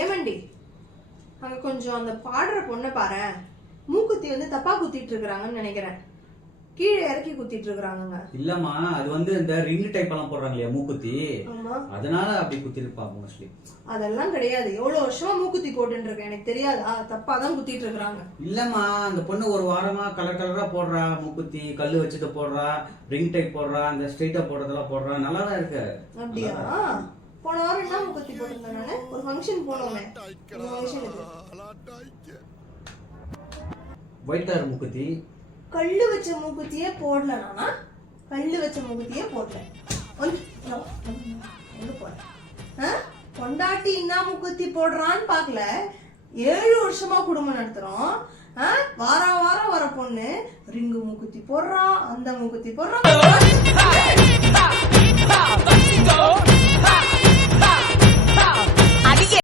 ஏமண்டி அங்க கொஞ்சம் அந்த பாடுற பொண்ணை பாரு, மூக்குத்தி வந்து தப்பா குத்திட்டு இருக்காங்கன்னு நினைக்கிறேன். கீழே இறக்கி குத்திட்டு இருக்காங்க. இல்லம்மா, அது வந்து இந்த ரிங் டைப் எல்லாம் போடுறாங்க இல்லையா மூக்குத்தி, அதனால அப்படி குத்தி இருப்பாங்க மோஸ்ட்லி. அதெல்லாம் கிடையாது, எவ்வளவு வருஷமா மூக்குத்தி போட்டுட்டு இருக்கேன், எனக்கு தெரியாதா? தப்பா தான் குத்திட்டு இருக்காங்க. இல்லம்மா, அந்த பொண்ணு ஒரு வாரமா கலர் கலரா போடுறா மூக்குத்தி, கல்லு வச்சுட்டு போடுறா, ரிங் டைப் போடுறா, அந்த ஸ்ட்ரெயிட்டா போடுறதெல்லாம் போடுறா, நல்லா தான் இருக்கு. அப்படியா? போன வாரம் என்ன மூக்குத்தி போட்டிருந்தேன் நானு, ஒரு ஃபங்க்ஷன் போனோமே. ஒயிட் கலர் மூக்குத்தி, கல்லு வச்ச மூக்குத்தியே போடல. நானா கல்லு வச்ச மூக்குத்தியே போட்டேன். பொண்டாட்டி என்ன மூக்குத்தி போடுறான்னு பாக்கல. 7 வருஷமா குடும்பம் நடத்துறோம். வாரம் வாரம் வர பொண்ணு ரிங்கு மூக்குத்தி போடுறா, அந்த மூக்குத்தி போடுறா.